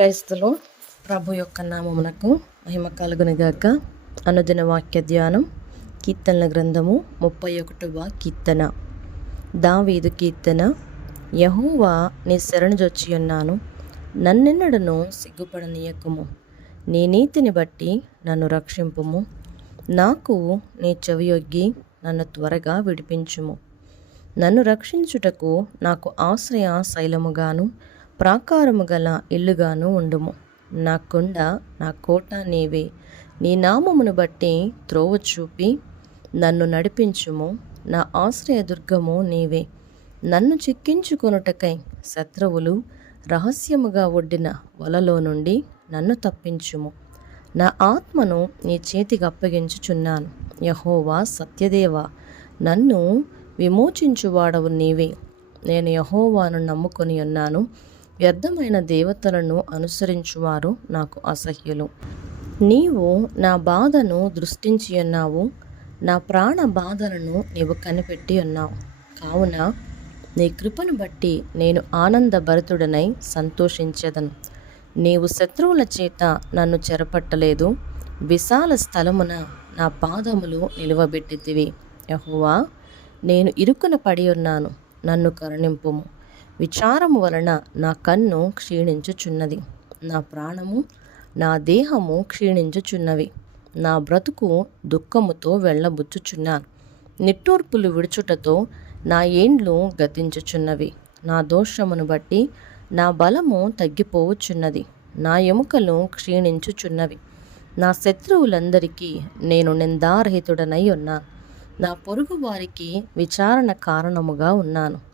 క్రైస్తులు ప్రభు యొక్క నామమునకు మహిమ కలుగునిగాక అనుదిన వాక్య ధ్యానం కీర్తనల గ్రంథము ముప్పై ఒకటవ కీర్తన. దావీదు కీర్తన యహూవా నీ శరణుజొచ్చి ఉన్నాను నన్నెన్నడను సిగ్గుపడనీయకము. నీ నీతిని బట్టి నన్ను రక్షింపుము. నాకు నీ చెవియొగ్గి నన్ను త్వరగా విడిపించుము. నన్ను రక్షించుటకు నాకు ఆశ్రయ శైలముగాను ప్రాకారము గల ఇల్లుగాను ఉండుము. నా కొండ నా కోట నీవే. నీ నామమును బట్టి త్రోవ చూపి నన్ను నడిపించుము. నా ఆశ్రయదుర్గము నీవే. నన్ను చిక్కించుకొనుటకై శత్రువులు రహస్యముగా ఒడ్డిన వలలో నుండి నన్ను తప్పించుము. నా ఆత్మను నీ చేతికి అప్పగించుచున్నాను. యహోవా సత్యదేవ నన్ను విమోచించువాడవు నీవే. నేను యహోవాను నమ్ముకొని ఉన్నాను. వ్యర్థమైన దేవతలను అనుసరించువారు నాకు అసహ్యులు. నీవు నా బాధను దృష్టించి ఉన్నావు నా ప్రాణ బాధలను నీవు కనిపెట్టి ఉన్నావు కావున నీ కృపను బట్టి నేను ఆనందభరితుడనై సంతోషించదను. నీవు శత్రువుల చేత నన్ను చెరపట్టలేదు విశాల స్థలమున నా పాదములు నిలువబెట్టితివి. యహువా నేను ఇరుకున పడి ఉన్నాను నన్ను కరుణింపుము. విచారము వలన నా కన్ను క్షీణించుచున్నది. నా ప్రాణము నా దేహము క్షీణించుచున్నవి. నా బ్రతుకు దుఃఖముతో వెళ్ళబుచ్చుచున్నాను నిట్టూర్పులు విడుచుటతో నా ఏండ్లు గతించుచున్నవి. నా దోషమును బట్టి నా బలము తగ్గిపోవచ్చున్నది నా ఎముకలు క్షీణించుచున్నవి. నా శత్రువులందరికీ నేను నిందారహితుడనై ఉన్నాను నా పొరుగు వారికి విచారణ కారణముగా ఉన్నాను.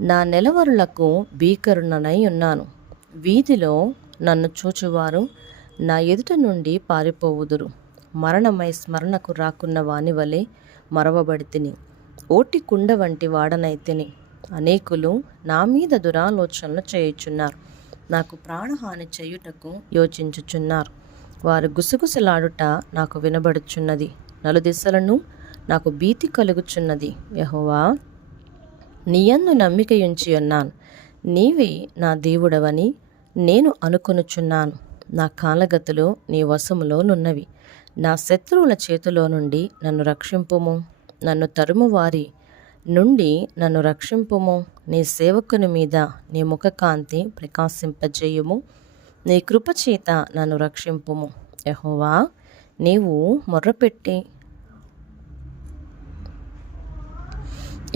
నా నెలవరులకు భీకరుణనై ఉన్నాను. వీధిలో నన్ను చూచువారు నా ఎదుట నుండి పారిపోవుదురు. మరణమై స్మరణకు రాకున్న వాని వలె మరవబడి తిని ఓటి కుండ వంటి వాడనైతిని. అనేకులు నా మీద దురాలోచనలు చేయుచున్నారు. నాకు ప్రాణహాని చేయుటకు యోచించుచున్నారు. వారు గుసగుసలాడుట నాకు వినబడుచున్నది. నలుదిశలను నాకు భీతి కలుగుచున్నది. యహోవా నీయందు నమ్మికయుంచి ఉన్నాను. నీవే నా దేవుడవని నేను అనుకొనుచున్నాను. నా కాలగతులు నీ వశములోనున్నవి. నా శత్రువుల చేతిలో నుండి నన్ను రక్షింపుము. నన్ను తరుము వారి నుండి నన్ను రక్షింపుము. నీ సేవకుని మీద నీ ముఖకాంతి ప్రకాశింపజేయుము. నీ కృపచేత నన్ను రక్షింపుము. యహోవా నీవు మొర్రపెట్టి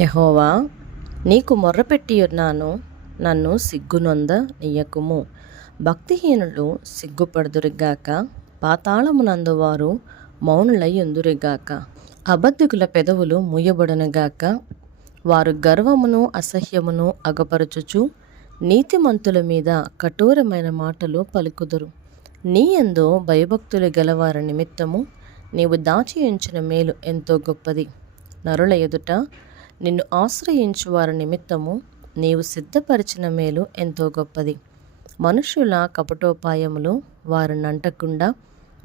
యహోవా నీకు మొర్రపెట్టి ఉన్నాను నన్ను సిగ్గునొంద నీయకుము. భక్తిహీనులు సిగ్గుపడుదురుగాక పాతాళమునందు వారు మౌనులై ఉందురుగాక అబద్ధికుల పెదవులు మూయబడునుగాక వారు గర్వమును అసహ్యమును అగపరచుచు నీతిమంతుల మీద కఠోరమైన మాటలు పలుకుదురు. నీ ఎందో భయభక్తులు గలవారి నిమిత్తము నీవు దాచి ఉంచిన మేలు ఎంతో గొప్పది. నరుల ఎదుట నిన్ను ఆశ్రయించు వారి నిమిత్తము నీవు సిద్ధపరిచిన మేలు ఎంతో గొప్పది. మనుషుల కపటోపాయములు వారిని అంటకుండా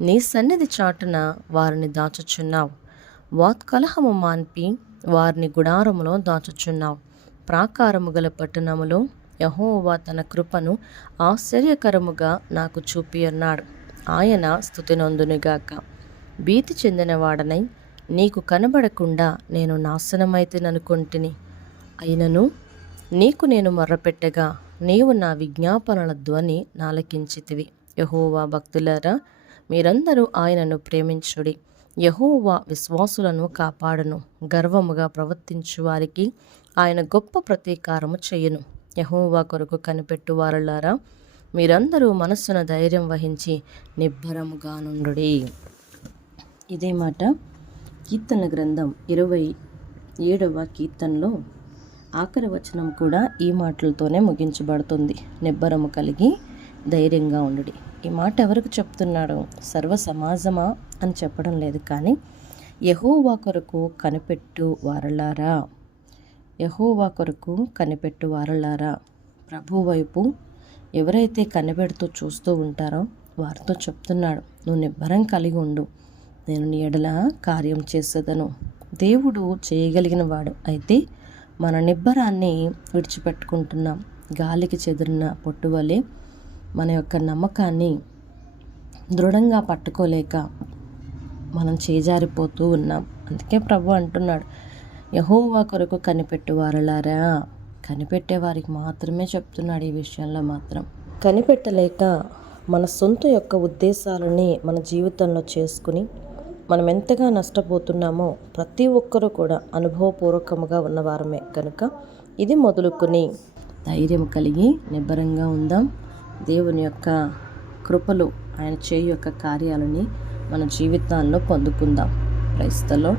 నీ సన్నిధి చాటున వారిని దాచుచున్నావు. వాత్కలహము మాన్పి వారిని గుడారములో దాచుచున్నావు. ప్రాకారము గల పట్టణములో యహోవా తన కృపను ఆశ్చర్యకరముగా నాకు చూపి అన్నాడు ఆయన స్థుతి నొందునిగాక భీతి చెందినవాడనై నీకు కనబడకుండా నేను నాశనమైతేననుకొంటిని. అయినను నీకు నేను మొర్రపెట్టగా నీవు నా విజ్ఞాపనల ధ్వని నాలకించితివి. యహోవా భక్తులారా మీరందరూ ఆయనను ప్రేమించుడి. యహోవా విశ్వాసులను కాపాడను. గర్వముగా ప్రవర్తించు వారికి ఆయన గొప్ప ప్రతీకారము చేయను. యహోవా కొరకు కనిపెట్టు వారులారా మీరందరూ మనస్సున ధైర్యం వహించి నిబ్బరముగా నుండుడి ఇదే మాట కీర్తన గ్రంథం ఇరవై ఏడవ కీర్తనలో ఆఖరి వచనం కూడా ఈ మాటలతోనే ముగించబడుతుంది. నిబ్బరము కలిగి ధైర్యంగా ఉండడి. ఈ మాట ఎవరికి చెప్తున్నాడు? సర్వ సమాజమా అని చెప్పడం లేదు కానీ యహోవా కొరకు కనిపెట్టు వారలారా? యహోవా కొరకు కనిపెట్టు వారలారా? ప్రభు వైపు ఎవరైతే కనిపెడుతూ చూస్తూ ఉంటారో వారితో చెప్తున్నాడు నువ్వు నిబ్బరం కలిగి ఉండు. నేను నీ ఎడల కార్యం చేసేదను. దేవుడు చేయగలిగిన వాడు అయితే మన నిబ్బరాన్ని విడిచిపెట్టుకుంటున్నాం. గాలికి చెదిరిన పొట్టువలే మన యొక్క నమ్మకాన్ని దృఢంగా పట్టుకోలేక మనం చేజారిపోతూ ఉన్నాం. అందుకే ప్రభు అంటున్నాడు యహోవా కొరకు కనిపెట్టువారలారా? కనిపెట్టే వారికి మాత్రమే చెప్తున్నాడు ఈ విషయంలో మాత్రం. కనిపెట్టలేక మన సొంత యొక్క ఉద్దేశాలని మన జీవితంలో చేసుకుని మనం ఎంతగా నష్టపోతున్నామో ప్రతి ఒక్కరూ కూడా అనుభవపూర్వకముగా ఉన్నవారమే కనుక ఇది మొదలుకొని ధైర్యం కలిగి నిబ్బరంగా ఉందాం. దేవుని యొక్క కృపలు ఆయన చేయి యొక్క కార్యాలని మన జీవితాల్లో పొందుకుందాం. క్రైస్తలో